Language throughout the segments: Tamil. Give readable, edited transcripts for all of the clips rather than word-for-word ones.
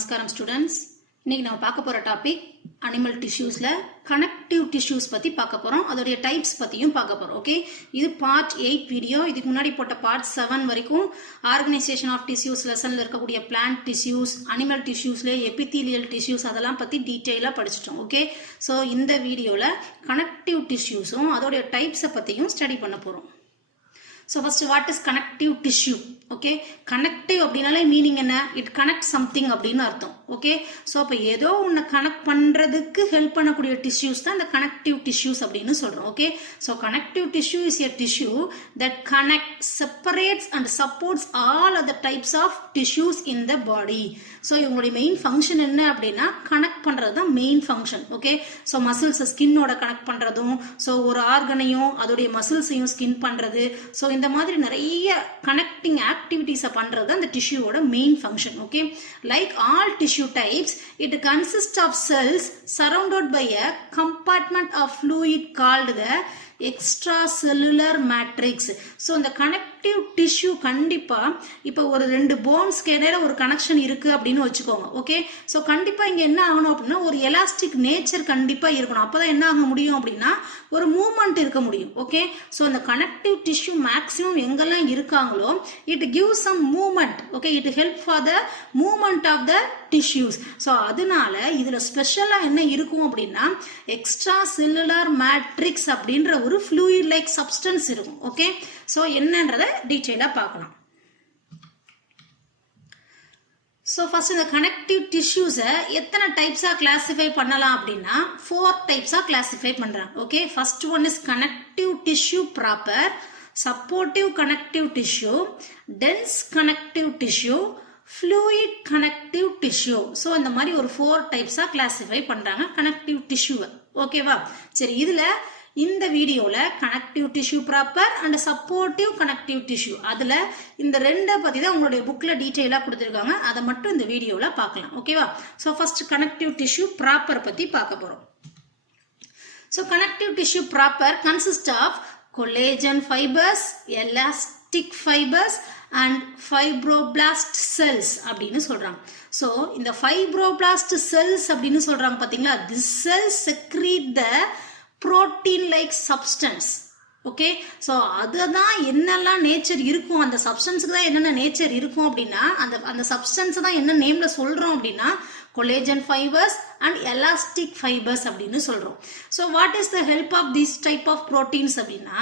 நமஸ்காரம் ஸ்டூடெண்ட்ஸ். இன்னைக்கு நம்ம பார்க்க போற டாபிக் அனிமல் டிஷ்யூஸ்ல கனெக்டிவ் டிஷ்யூஸ் பத்தி பார்க்க போறோம். அதோடைய டைப்ஸ் பத்தியும் பார்க்க போறோம். ஓகே, இது பார்ட் 8 வீடியோ. இதுக்கு முன்னாடி போட்ட பார்ட் 7 வரைக்கும் ஆர்கனைசேஷன் ஆஃப் டிஷ்யூஸ் லெசன்ல இருக்கக்கூடிய பிளான்ட் டிஷ்யூஸ், அனிமல் டிஷ்யூஸ்ல எபித்தீலியல் டிஷ்யூஸ் அதெல்லாம் பத்தி டீட்டெயிலா படிச்சிட்டோம். ஓகே, ஸோ இந்த வீடியோல கனெக்டிவ் டிஷ்யூஸும் அதோடைய டைப்ஸை பத்தியும் ஸ்டடி பண்ண போறோம். So first, what is connective tissue? Okay, connective அப்படினாலே மீனிங் என்ன? It connects something அப்படின்னு அர்த்தம். ஓகே, ஸோ இப்போ ஏதோ ஒன்று கனெக்ட் பண்ணுறதுக்கு ஹெல்ப் பண்ணக்கூடிய டிஷ்யூஸ் தான் இந்த கனெக்டிவ் டிஷ்யூஸ் அப்படின்னு சொல்கிறோம். Okay, so connective tissue is a tissue that connect, separates and supports all other types of tissues in the body. So இவங்களுடைய மெயின் ஃபங்க்ஷன் என்ன அப்படின்னா கனெக்ட் பண்ணுறது தான் மெயின் ஃபங்க்ஷன். ஓகே, ஸோ மசில்ஸை ஸ்கின்னோட கனெக்ட் பண்ணுறதும், ஸோ ஒரு ஆர்கனையும் அதோடைய மசில்ஸையும் ஸ்கின் பண்ணுறது, ஸோ இந்த மாதிரி நிறைய கனெக்டிங் ஆக்டிவிட்டீஸை பண்ணுறது அந்த டிஷ்யூவோட main function. Okay, like all tissue types, it consists of cells surrounded by a compartment of fluid called the extracellular matrix. So இந்த கனெக்டிவ் டிஷ்யூ கண்டிப்பா இப்போ ஒரு ரெண்டு போன்ஸ்க்கு இடையில ஒரு கனெக்ஷன் இருக்கு அப்படின்னு வச்சுக்கோங்க. ஓகே, ஸோ கண்டிப்பா இங்க என்ன ஆகணும் அப்படின்னா ஒரு எலாஸ்டிக் நேச்சர் கண்டிப்பா இருக்கணும். அப்பதான் என்ன ஆக முடியும் அப்படின்னா ஒரு மூவ்மெண்ட் இருக்க முடியும். ஓகே, ஸோ இந்த கனெக்டிவ் டிஷ்யூ மேக்ஸிமம் எங்கெல்லாம் இருக்காங்களோ it give some movement. Okay, it help for the movement of the tissues. So அதனால இதுல ஸ்பெஷலா என்ன இருக்கும் அப்படின்னா எக்ஸ்ட்ரா செல்லுலார் மேட்ரிக்ஸ் அப்படின்ற ஒரு fluid like substance இருக்கும். ஓகே, ஸோ என்னன்றதை டீட்டெயிலாக பார்க்கலாம். ஸோ ஃபர்ஸ்ட் இந்த கனெக்டிவ் டிஷ்யூஸை எத்தனை டைப்ஸாக கிளாசிஃபை பண்ணலாம் அப்படின்னா 4 டைப்ஸாக கிளாசிஃபை பண்ணுறாங்க. Okay, first one is connective tissue proper, supportive connective tissue, dense connective tissue, fluid connective tissue. So இந்த மாதிரி ஒரு 4 டைப்ஸாக கிளாசிஃபை பண்ணுறாங்க கனெக்டிவ் டிஷ்யூவை. ஓகேவா, சரி, இதில் இந்த வீடியோவில் connective tissue proper and supportive connective tissue அதில் இந்த ரெண்டை பற்றி தான் உங்களுடைய புக்கில் டீட்டெயிலாக கொடுத்துருக்காங்க. அதை மட்டும் இந்த வீடியோவில் பார்க்கலாம். ஓகேவா, so first connective tissue proper பற்றி பார்க்க போகிறோம். So connective tissue proper consist of collagen fibres, elastic fibres and fibroblast cells அப்படின்னு சொல்றாங்க. ஸோ இந்த ஃபைப்ரோபிளாஸ்ட் செல்ஸ் அப்படின்னு சொல்றாங்க பார்த்தீங்களா, this cells secrete the protein like substance. Okay, so அதுதான் என்னெல்லாம் நேச்சர் இருக்கும், அந்த சப்ஸ்டன்ஸுக்கு தான் என்னென்ன நேச்சர் இருக்கும் அப்படின்னா அந்த சப்ஸ்டன்ஸ் தான் என்ன நேம்ல சொல்றோம் அப்படின்னா collagen fibres and elastic fibres அப்படின்னு சொல்றோம். So what is the help of this type of proteins அப்படின்னா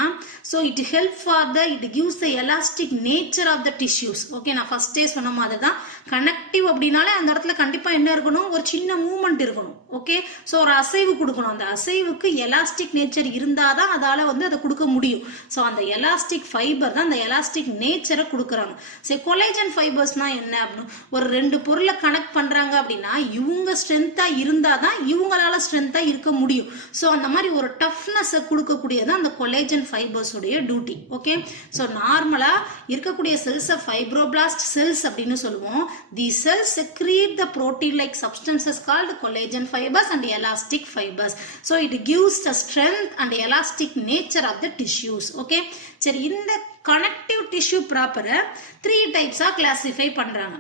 so it help for the it gives the elastic nature of the tissues. Okay, நான் ஃபர்ஸ்டே சொன்ன மாதிரி தான் கனெக்டிவ் அப்படின்னாலே அந்த இடத்துல கண்டிப்பா என்ன இருக்கணும், ஒரு சின்ன மூவ்மெண்ட் இருக்கணும். ஓகே, ஸோ ஒரு அசைவு கொடுக்கணும். அந்த அசைவுக்கு எலாஸ்டிக் நேச்சர் இருந்தாதான் அதால அதை கொடுக்க முடியும். ஸோ அந்த எலாஸ்டிக் ஃபைபர் தான் அந்த எலாஸ்டிக் நேச்சரை கொடுக்குறாங்க. சரி, கொலேஜன் ஃபைபர்ஸ்னா என்ன அப்படின்னு ஒரு ரெண்டு பொருளை கனெக்ட் பண்றாங்க அப்படின்னா இவங்க ஸ்ட்ரென்த்தா இருந்தாதான் இவங்களால ஸ்ட்ரென்த்தா இருக்க முடியும். ஸோ அந்த மாதிரி ஒரு டஃப்னஸ் கொடுக்கக்கூடியது அந்த கொலேஜன் ஃபைபர்ஸ் உடைய டியூட்டி. ஓகே, ஸோ நார்மலா இருக்கக்கூடிய செல்ஸ் ஃபைப்ரோபிளாஸ்ட் செல்ஸ் அப்படின்னு சொல்லுவோம். The cells secrete the protein like substances called collagen fibres and elastic fibres. So it gives the strength and elastic nature of the tissues. Okay, சரி, இந்த கனெக்டிவ் டிஷ்யூ ப்ராப்பரை 3 டைப்ஸா கிளாசிஃபை பண்றாங்க.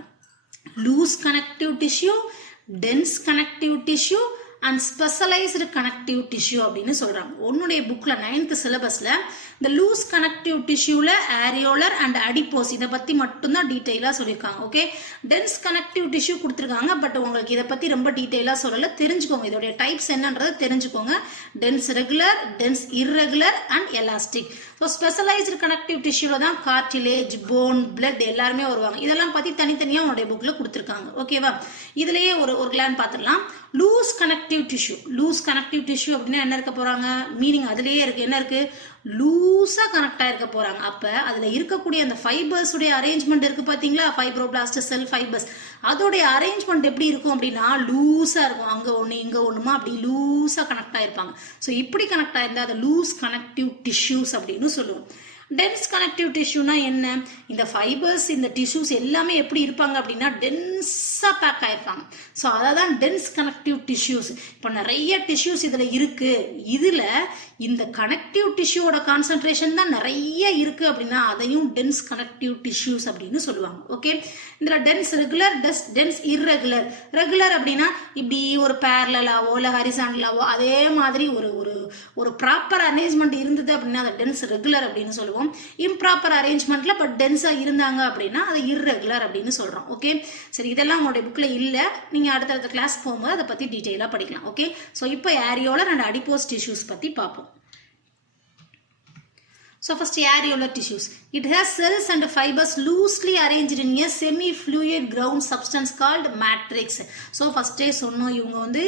Loose connective tissue, dense connective tissue and specialized connective tissue அப்படின்னு சொல்றாங்க. உன்னுடைய புக்ல 9th சிலபஸ்ல இந்த loose connective டிஷ்யூல areolar and adipose இதை பத்தி மட்டும்தான் டீட்டெயிலா சொல்லியிருக்காங்க. ஓகே, டென்ஸ் கனெக்டிவ் டிஷ்யூ கொடுத்துருக்காங்க, பட் உங்களுக்கு இதை பத்தி ரொம்ப டீட்டெயிலா சொல்லல. தெரிஞ்சுக்கோங்க, இதோடைய டைப்ஸ் என்னன்றதை தெரிஞ்சுக்கோங்க. Dense regular, dense irregular and elastic. So specialized connective டிஷ்யூல தான் கார்டிலேஜ், போன், பிளட் எல்லாருமே வருவாங்க. இதெல்லாம் பத்தி தனித்தனியா உங்களுடைய புக்ல கொடுத்துருக்காங்க. ஓகேவா, இதுலயே ஒரு கிளான் பார்த்துடலாம். Loose connective tissue, loose connective tissue அப்படின்னா என்ன இருக்க போறாங்க, மீனிங் அதுலயே இருக்கு. என்ன இருக்கு, லூஸா கனெக்ட் ஆயிருக்க போறாங்க. அப்ப அதுல இருக்கக்கூடிய அந்த ஃபைபர்ஸ் உடைய அரேஞ்ச்மெண்ட் இருக்கு பாத்தீங்களா, ஃபைப்ரோபிளாஸ்ட் செல் ஃபைபர்ஸ், அதோடைய அரேஞ்ச்மெண்ட் எப்படி இருக்கும் அப்படின்னா லூஸா இருக்கும். அங்க ஒண்ணு இங்க ஒண்ணுமா அப்படி லூஸா கனெக்ட் ஆயிருப்பாங்க. ஸோ இப்படி கனெக்ட் ஆயிருந்தா அது லூஸ் கனெக்டிவ் டிஷ்யூஸ் அப்படின்னு சொல்லுவோம். டென்ஸ் கனெக்டிவ் டிஷ்யூனா என்ன? இந்த ஃபைபர்ஸ் இந்த டிஷ்யூஸ் எல்லாமே எப்படி இருப்பாங்க அப்படின்னா டென்ஸாக பேக் ஆயிருப்பாங்க. ஸோ அதை தான் டென்ஸ் கனெக்டிவ் டிஷ்யூஸ். இப்போ நிறைய டிஷ்யூஸ் இதில் இருக்கு. இதில் இந்த கனெக்டிவ் டிஷ்யூவோட கான்சன்ட்ரேஷன் தான் நிறைய இருக்கு அப்படின்னா அதையும் டென்ஸ் கனெக்டிவ் டிஷ்யூஸ் அப்படின்னு சொல்லுவாங்க. ஓகே, இதில் dense regular, dense irregular. Regular அப்படின்னா இப்படி ஒரு பேரலாவோ இல்லை ஹரிசாண்டலாவோ அதே மாதிரி ஒரு ஒரு ஒரு ப்ராப்பர் அரேஞ்ச்மெண்ட் இருந்தது அப்படின்னா அதை டென்ஸ் ரெகுலர் அப்படின்னு சொல்லுவோம். இம்ப்ராப்பர் அரேஞ்ச்மெண்ட்ல பட் டென்ஸா இருந்தாங்க அப்படின்னா அது இர்ரெகுலர் அப்படின்னு சொல்றோம். ஓகே, சரி, இதெல்லாம் உங்களுடைய புக்ல இல்ல, நீங்க அடுத்தடுத்த கிளாஸ் போகும்போது அதை பத்தி டீட்டெயிலா படிக்கலாம். ஓகே, ஸோ இப்போ ஏரியோலர் அண்ட் அடிப்போஸ் டிஷ்யூஸ் பத்தி பார்ப்போம். So first, areolar tissues. It has cells and fibers loosely arranged in a semi-fluid ground substance called matrix. So first சொன்னோம் இவங்க வந்து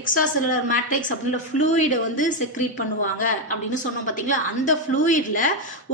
extracellular matrix அப்படின்ற fluid வந்து secrete பண்ணுவாங்க அப்படின்னு சொன்னோம் பாத்தீங்களா. அந்த fluidல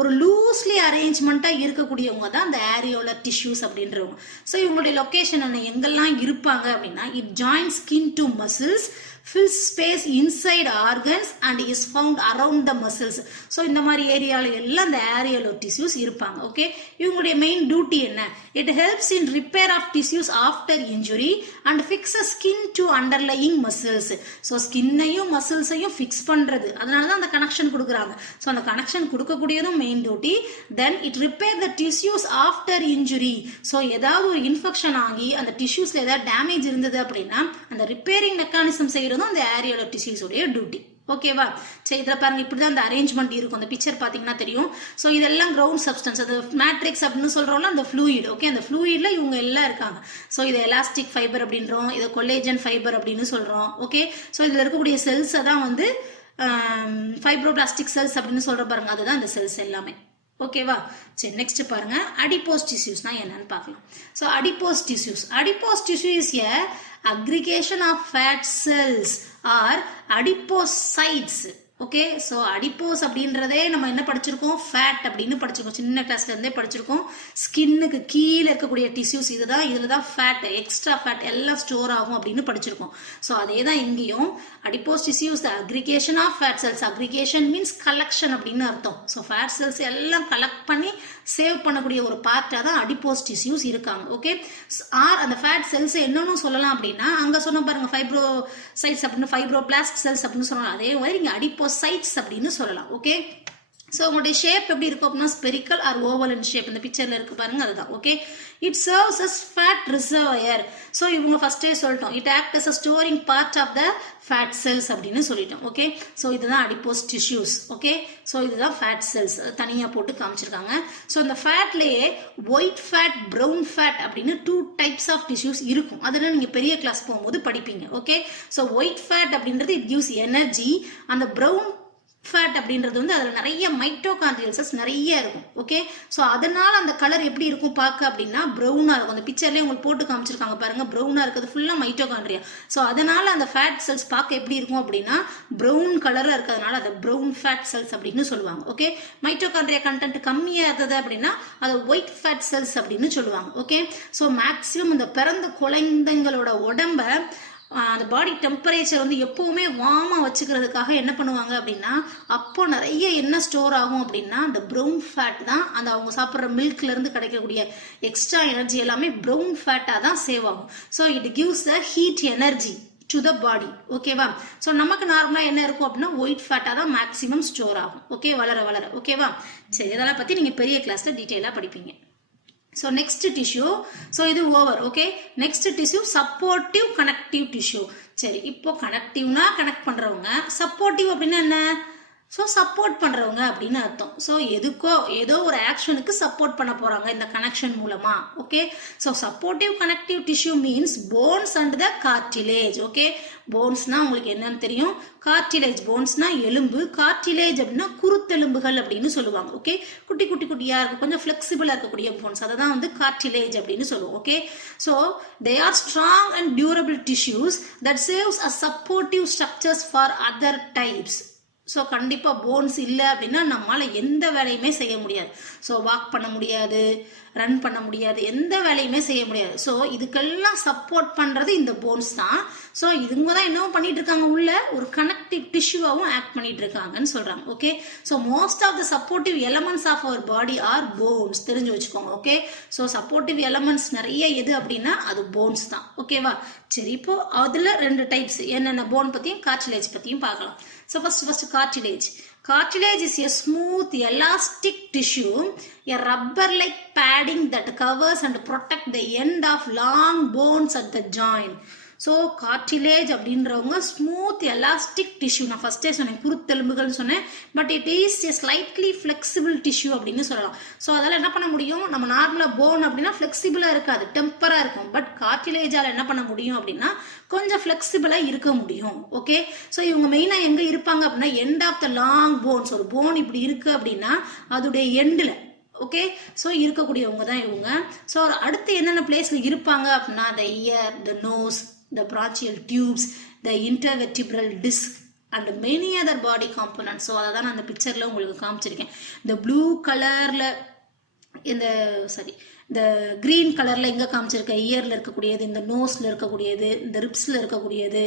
ஒரு loosely arrangementா இருக்கக்கூடியவங்க தான் அந்த areolar tissues அப்படின்றவங்க. So இவங்களுடைய லொகேஷன் என்ன, எங்கெல்லாம் இருப்பாங்க அப்படின்னா it joins skin to muscles, fills space inside organs and is found around the muscles. So இந்த மாதிரி ஏரியால எல்லாம் இந்த areolar tissues இருப்பாங்க. ஓகே, இவங்களுடைய மெயின் டியூட்டி என்ன? It helps in repair of tissues after injury and fixes skin to underlying muscles. So ஸ்கின்னையும் மசில்ஸையும் ஃபிக்ஸ் பண்றது, அதனால தான் அந்த கனெக்ஷன் கொடுக்குறாங்க. ஸோ அந்த கனெக்ஷன் கொடுக்கக்கூடியதும் main duty. Then it repair the tissues after injury. So ஏதாவது ஒரு இன்ஃபெக்ஷன் ஆகி அந்த டிஷ்யூஸ்ல ஏதாவது டேமேஜ் இருந்தது அப்படின்னா அந்த ரிப்பேரிங் மெக்கானிசம் செய்யறதும் அந்த ஏரியோலர் டிஷ்யூஸ் உடைய டியூட்டி. ஓகேவா, சரி, இதில் பாருங்க இப்படிதான் அந்த அரேஞ்ச்மெண்ட் இருக்கும். அந்த பிக்சர் பார்த்தீங்கன்னா தெரியும். ஸோ இதெல்லாம் கிரவுண்ட் சப்ஸ்டன்ஸ், அது மேட்ரிக்ஸ் அப்படின்னு சொல்றோம்ல, அந்த ஃப்ளூயிட். ஓகே, அந்த ஃப்ளூயிட்ல இவங்க எல்லாம் இருக்காங்க. ஸோ இது எலாஸ்டிக் ஃபைபர் அப்படின்றோம், இது கொலேஜன் ஃபைபர் அப்படின்னு சொல்றோம். ஓகே, ஸோ இதில் இருக்கக்கூடிய செல்ஸை தான் வந்து ஃபைப்ரோபிளாஸ்டிக் செல்ஸ் அப்படின்னு சொல்ற பாருங்க, அதுதான் இந்த செல்ஸ் எல்லாமே. ஓகேவா, சரி, நெக்ஸ்ட் பாருங்க அடிப்போஸ் டிஷ்யூஸ்னா என்னன்னு பார்க்கலாம். So adipose tissue is a aggregation of fat cells or adipocytes. Okay, so adipose அப்படின்றதே நம்ம என்ன படிச்சிருக்கோம், ஃபேட் அப்படின்னு படிச்சிருக்கோம், சின்ன கிளாஸ்ல இருந்தே படிச்சிருக்கோம். ஸ்கின்னுக்கு கீழே இருக்கக்கூடிய டிஷ்யூஸ் இதுதான், இதுல தான் ஃபேட், எக்ஸ்ட்ரா ஃபேட் எல்லாம் ஸ்டோர் ஆகும் அப்படின்னு படிச்சிருக்கோம். ஸோ அதே தான் இங்கேயும் adipose tissues the aggregation of fat cells. Aggregation means collection அப்படின்னு அர்த்தம். ஸோ ஃபேட் செல்ஸ் எல்லாம் கலெக்ட் பண்ணி சேவ் பண்ணக்கூடிய ஒரு பார்ட்டா தான் அடிப்போஸ் டிஷ்யூஸ் இருக்காங்க. ஓகே, ஆர் அந்த ஃபேட் செல்ஸ் என்னன்னு சொல்லலாம் அப்படின்னா அங்க சொன்ன பாருங்க ஃபைப்ரோசைட்ஸ் அப்படின்னு, ஃபைப்ரோபிளாஸ்ட் செல்ஸ் அப்படின்னு சொல்லலாம். அதே மாதிரி இங்க அடிப்போசைட்ஸ் அப்படின்னு சொல்லலாம். ஓகே, ஸோ உங்களுடைய ஷேப் எப்படி இருக்கும் அப்படின்னா spherical or oval in shape. இந்த பிக்சர்ல இருக்கு பாருங்க, அதுதான். Okay, it serves as fat reservoir. So இவங்க ஃபர்ஸ்டே சொல்லிட்டோம், it act as a storing part of the fat cells அப்படின்னு சொல்லிட்டோம். ஓகே, ஸோ இதுதான் அடிப்போஸ் டிஷ்யூஸ். ஓகே, ஸோ இதுதான் ஃபேட் செல்ஸ், தனியாக போட்டு காமிச்சிருக்காங்க. ஸோ இந்த ஃபேட்லேயே ஒயிட் ஃபேட், ப்ரௌன் ஃபேட் அப்படின்னு 2 டைப்ஸ் ஆஃப் டிஷ்யூஸ் இருக்கும். அதெல்லாம் நீங்கள் பெரிய கிளாஸ் போகும்போது படிப்பீங்க. ஓகே, ஸோ ஒயிட் ஃபேட் அப்படின்றது இட் கிவ்ஸ் எனர்ஜி. அந்த ப்ரௌன் ஃபேட் அப்படின்றது வந்து அதில் நிறைய மைட்டோகாண்ட்ரியல் செல்ஸ் நிறைய இருக்கும். ஓகே, ஸோ அதனால அந்த கலர் எப்படி இருக்கும் பார்க்க அப்படின்னா ப்ரௌனாக இருக்கும். அந்த பிக்சர்லேயே உங்களுக்கு போட்டு காமிச்சிருக்காங்க பாருங்க, ப்ரௌனாக இருக்கிறது ஃபுல்லாக மைட்டோகாண்ட்ரியா. ஸோ அதனால அந்த ஃபேட் செல்ஸ் பார்க்க எப்படி இருக்கும் அப்படின்னா ப்ரௌன் கலராக இருக்கிறதுனால அதை ப்ரௌன் ஃபேட் செல்ஸ் அப்படின்னு சொல்லுவாங்க. ஓகே, மைட்டோகாண்ட்ரியா கண்டென்ட் கம்மியாக இருந்தது அப்படின்னா அதை ஒயிட் ஃபேட் செல்ஸ் அப்படின்னு சொல்லுவாங்க. ஓகே, ஸோ மேக்ஸிமம் இந்த பிறந்த குழந்தைங்களோட உடம்ப அந்த பாடி டெம்பரேச்சர் வந்து எப்பவுமே வார்மா வச்சுக்கிறதுக்காக என்ன பண்ணுவாங்க அப்படின்னா அப்போ நிறைய என்ன ஸ்டோர் ஆகும் அப்படின்னா அந்த ப்ரௌன் ஃபேட் தான், அந்த அவங்க சாப்பிட்ற மில்க்ல இருந்து கிடைக்கக்கூடிய எக்ஸ்ட்ரா எனர்ஜி எல்லாமே ப்ரௌன் ஃபேட்டா தான் சேவ் ஆகும். So it gives a heat energy to the body. ஓகேவா, ஸோ நமக்கு நார்மலாக என்ன இருக்கும் அப்படின்னா ஒயிட் ஃபேட்டாக தான் மேக்ஸிமம் ஸ்டோர் ஆகும். ஓகே, வளர வளர. ஓகேவா, சரி, இதெல்லாம் பற்றி நீங்கள் பெரிய கிளாஸில் டீட்டெயிலாக படிப்பீங்க. So next tissue, so இது over. Okay, next tissue supportive connective tissue. சரி, இப்போ கனெக்டிவ்னா கனெக்ட் பண்றவங்க, சப்போர்ட்டிவ் அப்படின்னா என்ன, ஸோ சப்போர்ட் பண்றவங்க அப்படின்னு அர்த்தம். ஸோ எதுக்கோ ஏதோ ஒரு ஆக்ஷனுக்கு சப்போர்ட் பண்ண போறாங்க இந்த கனெக்ஷன் மூலமா. Okay, so supportive connective tissue means bones and the cartilage. Okay, போன்ஸ்னா உங்களுக்கு என்னன்னு தெரியும், கார்டிலேஜ். போன்ஸ்னா எலும்பு, கார்டிலேஜ் அப்படின்னா குருத்தெலும்புகள் அப்படின்னு சொல்லுவாங்க. ஓகே, குட்டி குட்டி குட்டியா இருக்கும், கொஞ்சம் ஃபிளெக்சிபிளா இருக்கக்கூடிய போன்ஸ், அதை தான் வந்து கார்டிலேஜ் அப்படின்னு சொல்லுவோம். Okay, so they are strong and durable tissues that saves a supportive structures for other types. So கண்டிப்பாக போன்ஸ் இல்லை அப்படின்னா நம்மளால் எந்த வேலையுமே செய்ய முடியாது. ஸோ வாக் பண்ண முடியாது, ரன் பண்ண முடியாது, எந்த வேலையுமே செய்ய முடியாது. ஸோ இதுக்கெல்லாம் சப்போர்ட் பண்ணுறது இந்த போன்ஸ் தான். ஸோ இதுங்க தான் என்னவோ பண்ணிட்டு இருக்காங்க, உள்ள ஒரு கனெக்டிவ் கனெக்டிவ் டிஷ்யூவாகவும் ஆக்ட் பண்ணிட்டு இருக்காங்கன்னு சொல்றாங்க. Okay, so most of the supportive elements of our body are bones, தெரிஞ்சு வச்சுக்கோங்க. ஓகே, ஸோ சப்போர்ட்டிவ் எலமெண்ட்ஸ் நிறைய எது அப்படின்னா அது போன்ஸ் தான். ஓகேவா, சரி, இப்போ அதுல 2 டைப்ஸ் என்னென்ன போன் பத்தியும் கார்டிலேஜ் பத்தியும் பார்க்கலாம். So first cartilage. Cartilage is a smooth, elastic tissue, a rubber-like padding that covers and protects the end of long bones at the joint. So cartilage அப்படின்றவங்க ஸ்மூத் எலாஸ்டிக் டிஷ்யூ, நான் ஃபர்ஸ்டே சொன்னேன் குருத்தெலும்புகள்னு சொன்னேன், but it is a slightly flexible tissue அப்படின்னு சொல்லலாம். ஸோ அதெல்லாம் என்ன பண்ண முடியும், நம்ம நார்மலாக போன் அப்படின்னா ஃப்ளெக்சிபிளாக இருக்காது, டெம்பராக இருக்கும். பட் கார்டிலேஜால் என்ன பண்ண முடியும் அப்படின்னா கொஞ்சம் ஃப்ளெக்சிபிளாக இருக்க முடியும். ஓகே, ஸோ இவங்க மெயினாக எங்கே இருப்பாங்க அப்படின்னா end of the long bones. ஒரு போன் இப்படி இருக்கு அப்படின்னா அதோடைய எண்டில், ஓகே, ஸோ இருக்கக்கூடியவங்க தான் இவங்க. ஸோ அடுத்து என்னென்ன பிளேஸ்ல இருப்பாங்க அப்படின்னா the ear, the nose, the branchial tubes, the intervertebral disc and many other body components. So அதை தான் நான் அந்த பிக்சரில் உங்களுக்கு காமிச்சிருக்கேன். இந்த ப்ளூ கலரில் இந்த இந்த கிரீன் கலரில் எங்கே காமிச்சிருக்க இயரில் இருக்கக்கூடியது, இந்த நோஸில் இருக்கக்கூடியது, இந்த ரிப்ஸில் இருக்கக்கூடியது.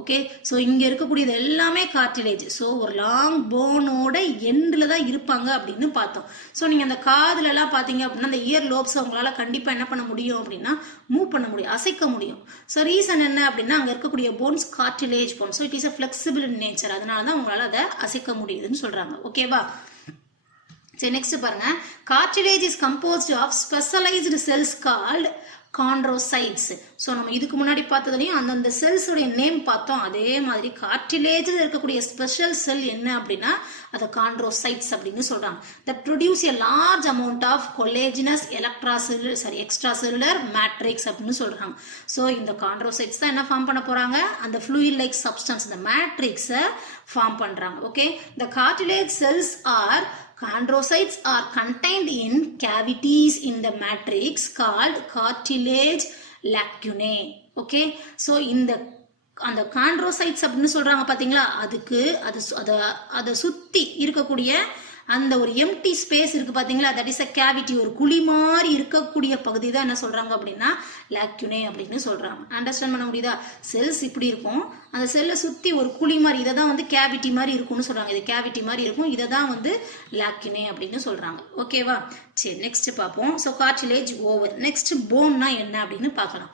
ஓகே, ஸோ இங்கே இருக்கக்கூடியது எல்லாமே கார்டிலேஜ். ஸோ ஒரு லாங் போனோட எண்டில் தான் இருப்பாங்க அப்படின்னு பார்த்தோம். ஸோ நீங்கள் அந்த காதுலலாம் பார்த்தீங்க அப்படின்னா அந்த இயர் லோப்ஸ் அவங்களால கண்டிப்பாக என்ன பண்ண முடியும் அப்படின்னா மூவ் பண்ண முடியும், அசைக்க முடியும். ஸோ ரீசன் என்ன அப்படின்னா அங்கே இருக்கக்கூடிய bones cartilage bone. So it is a flexible in nature, அதனால தான் உங்களால் அதை அசைக்க முடியுதுன்னு சொல்கிறாங்க. ஓகேவா, சரி, நெக்ஸ்ட் பாருங்க. Cartilage is composed of specialized cells called chondrocytes. So நம்ம இதுக்கு முன்னாடி பார்த்ததுலையும் அந்தந்த செல்ஸோடைய நேம் பார்த்தோம். அதே மாதிரி கார்டிலேஜில் இருக்கக்கூடிய ஸ்பெஷல் செல் என்ன அப்படின்னா அதை காண்ட்ரோசைட்ஸ் அப்படின்னு சொல்றாங்க. That produce a large amount of collagenous extra cellular matrix அப்படின்னு சொல்றாங்க. ஸோ இந்த காண்ட்ரோசைட்ஸ் தான் என்ன ஃபார்ம் பண்ண போறாங்க, அந்த ஃப்ளூயிட் லைக் சப்ஸ்டன்ஸ், இந்த மேட்ரிக்ஸை ஃபார்ம் பண்றாங்க. Okay, the cartilage cells are chondrocytes are contained in cavities in the matrix called cartilage lacunae. Okay, so இந்த அந்த காண்ட்ரோசைட்ஸ் அப்படின்னு சொல்றாங்க பாத்தீங்களா, அதுக்கு அதை சுத்தி இருக்கக்கூடிய அந்த ஒரு எம்டி ஸ்பேஸ் இருக்கு பாத்தீங்களா, தட் இஸ் அ கேவிட்டி, ஒரு குழி மாதிரி இருக்கக்கூடிய பகுதி தான் என்ன சொல்றாங்க அப்படின்னா லாக்யூனே அப்படின்னு சொல்றாங்க. அண்டர்ஸ்டாண்ட் பண்ண முடியுதா, செல்ஸ் இப்படி இருக்கும், அந்த செல்லை சுத்தி ஒரு குழி மாதிரி, இதை தான் வந்து கேவிட்டி மாதிரி இருக்கும்னு சொல்றாங்க. இது கேவிட்டி மாதிரி இருக்கும், இதை தான் வந்து லாக்யூனே அப்படின்னு சொல்றாங்க. ஓகேவா, சரி, நெக்ஸ்ட் பார்ப்போம். So cartilage over. நெக்ஸ்ட் போன்னா என்ன அப்படின்னு பார்க்கலாம்.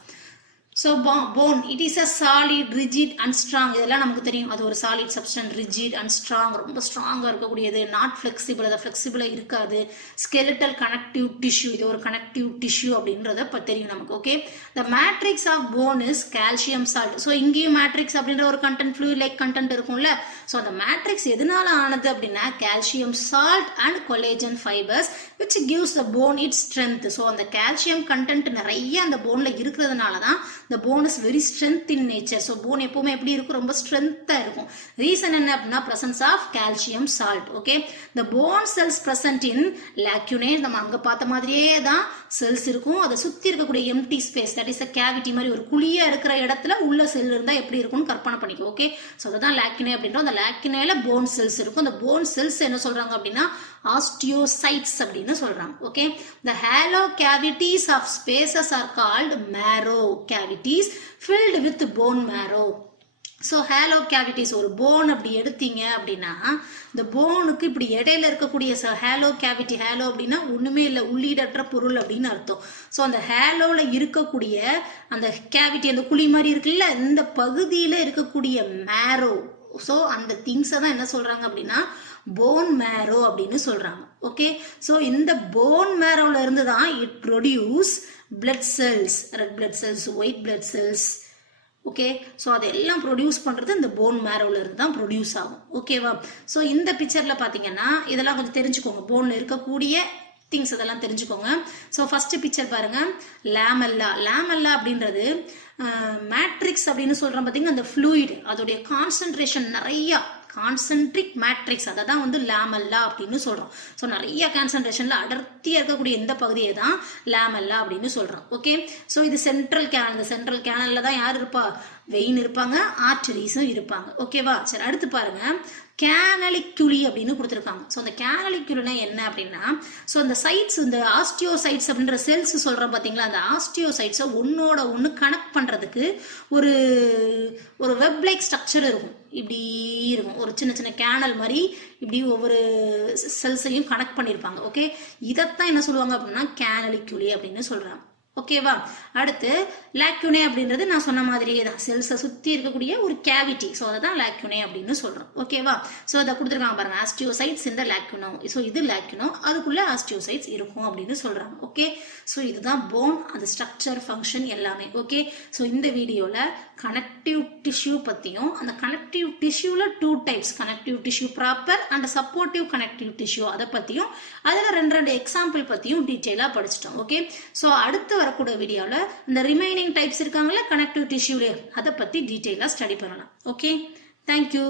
So phone it is a solid, rigid and strong. இதெல்லாம் நமக்கு தெரியும், அது ஒரு solid substance, rigid and strong, ரொம்ப ஸ்ட்ராங்காக இருக்கக்கூடியது. நாட் ஃப்ளெக்சிபிள், அதை ஃப்ளெக்சிபிளாக இருக்காது. ஸ்கெலிட்டல் கனெக்டிவ் டிஷ்யூ, இது ஒரு கனெக்டிவ் டிஷ்யூ அப்படின்றத இப்போ தெரியும் நமக்கு. Okay, the matrix of bone is calcium salt. So இங்கேயும் மேட்ரிக்ஸ் அப்படின்ற ஒரு கண்டென்ட், ஃப்ளூயிட் லைக் கண்டென்ட் இருக்கும்ல. ஸோ அந்த மேட்ரிக்ஸ் எதனால ஆனது அப்படின்னா calcium salt and collagen fibres which gives the bone its strength. So அந்த கால்சியம் கண்டென்ட் நிறைய அந்த போனில் இருக்கிறதுனால தான் the bone is very strength in nature. So bone எப்பவுமே எப்படி இருக்கும், ரொம்ப ஸ்ட்ரென்த்தா இருக்கும். ரீசன் என்ன அப்படின்னா presence of calcium salt. Okay, the bone cells present in lacunae, நம்ம அங்க பார்த்த மாதிரியே தான் செல்ஸ் இருக்கும். அதை சுத்தி இருக்கக்கூடிய empty space, that is a cavity மாதிரி ஒரு குழியா இருக்கிற இடத்துல உள்ள செல் இருந்தா எப்படி இருக்கும்னு கற்பனை பண்ணிக்கோ. ஓகே, ஸோ அதுதான் லாக்யூனே அப்படின்றோம். அந்த லாக்யூனேல போன் செல்ஸ் இருக்கும். அந்த போன் செல்ஸ் என்ன சொல்றாங்க அப்படின்னா ஆஸ்டியோசைட்ஸ் அப்படின்னு சொல்றாங்க. Okay, the halo cavities of spaces are called marrow cavities filled with bone marrow. So Halo cavities, ஒரு போன் அப்படி எடுத்தீங்க அப்படின்னா இந்த போனுக்கு இப்படி இடையில இருக்கக்கூடிய ஹேலோ கேவிட்டி, ஹேலோ அப்படின்னா ஒண்ணுமே இல்லை, உள்ளீடற்ற பொருள் அப்படின்னு அர்த்தம். ஸோ அந்த ஹேலோல இருக்கக்கூடிய அந்த கேவிட்டி, அந்த குழி மாதிரி இருக்குல்ல, இந்த பகுதியில இருக்கக்கூடிய மேரோ, ஸோ அந்த திங்ஸை தான் என்ன சொல்றாங்க அப்படின்னா போன் மேரோ அப்படின்னு சொல்றாங்க. ஓகே, ஸோ இந்த போன் மேரோல இருந்து தான் it produce blood cells, red blood cells, white blood cells. Okay, so அதெல்லாம் ப்ரொடியூஸ் பண்ணுறது இந்த போன் மேரோவில் இருந்து தான் ப்ரொடியூஸ் ஆகும். ஓகேவா, ஸோ இந்த பிக்சரில் பார்த்தீங்கன்னா இதெல்லாம் கொஞ்சம் தெரிஞ்சுக்கோங்க, போனில் இருக்கக்கூடிய திங்ஸ் இதெல்லாம் தெரிஞ்சுக்கோங்க. ஸோ ஃபர்ஸ்ட் பிக்சர் பாருங்க, லேமெல்லா. லேமெல்லா அப்படின்றது மேட்ரிக்ஸ் அப்படின்னு சொல்கிறோம் பார்த்தீங்கன்னா, அந்த ஃப்ளூயிட் அதோடைய கான்சன்ட்ரேஷன் நிறையா, கான்சென்ட்ரிக் மேட்ரிக்ஸ், அதை தான் வந்து லேமெல்லா அப்படின்னு சொல்றோம். ஸோ நிறைய கான்சன்ட்ரேஷன்ல அடர்த்தியா இருக்கக்கூடிய இந்த பகுதியை தான் லேமெல்லா அப்படின்னு சொல்றோம். ஓகே, ஸோ இது சென்ட்ரல் கேனல். இந்த சென்ட்ரல் கேனல்ல தான் யார் இருப்பா, வெயின் இருப்பாங்க, ஆர்டரிஸும் இருப்பாங்க. ஓகேவா, சரி, அடுத்து பாருங்க கேனலிக்குலி அப்படின்னு கொடுத்துருக்காங்க. ஸோ அந்த கேனலிக்குலினா என்ன அப்படின்னா, ஸோ அந்த சைட்ஸ், இந்த ஆஸ்டியோசைட்ஸ் அப்படின்ற செல்ஸ் சொல்கிறோம் பார்த்தீங்களா, அந்த ஆஸ்டியோசைட்ஸை ஒன்னோட ஒன்று கனெக்ட் பண்ணுறதுக்கு ஒரு ஒரு வெப் லைக் ஸ்ட்ரக்சர் இருக்கும். இப்படி இருக்கும், ஒரு சின்ன சின்ன கேனல் மாதிரி இப்படி ஒவ்வொரு செல்ஸையும் கனெக்ட் பண்ணியிருப்பாங்க. ஓகே, இதைத்தான் என்ன சொல்லுவாங்க அப்படின்னா கேனலிக்குலி அப்படின்னு சொல்கிறாங்க. ஓகேவா. அடுத்து லேக்யூனே அப்படின்றது நான் சொன்ன மாதிரியே தான், செல்ஸை சுற்றி இருக்கக்கூடிய ஒரு கேவிட்டி. ஸோ அதை தான் லேக்யூனே அப்படின்னு சொல்கிறோம். ஓகேவா. ஸோ அதை கொடுத்துருக்காங்க பாருங்க, ஆஸ்டியோசைட்ஸ் இந்த லேக்யூனோ. ஸோ இது லேக்யூனோ, அதுக்குள்ளே ஆஸ்டியோசைட்ஸ் இருக்கும் அப்படின்னு சொல்கிறாங்க. ஓகே, ஸோ இதுதான் போன், அந்த ஸ்ட்ரக்சர், ஃபங்க்ஷன் எல்லாமே. ஓகே, ஸோ இந்த வீடியோவில் கனெக்டிவ் டிஷ்யூ பற்றியும், அந்த கனெக்டிவ் டிஷ்யூவில் 2 types, connective tissue proper and supportive connective tissue, அதை பற்றியும் அதில் 2 எக்ஸாம்பிள் பற்றியும் டீட்டெயிலாக படிச்சிட்டோம். ஓகே, ஸோ அடுத்து வரக்கூடிய வீடியோவில் இந்த ரிமைனிங் டைப்ஸ் இருக்காங்களா கனெக்டிவ் டிஷ்யூலே, அதை பற்றி டீட்டெயிலாக ஸ்டடி பண்ணலாம். Okay, thank you.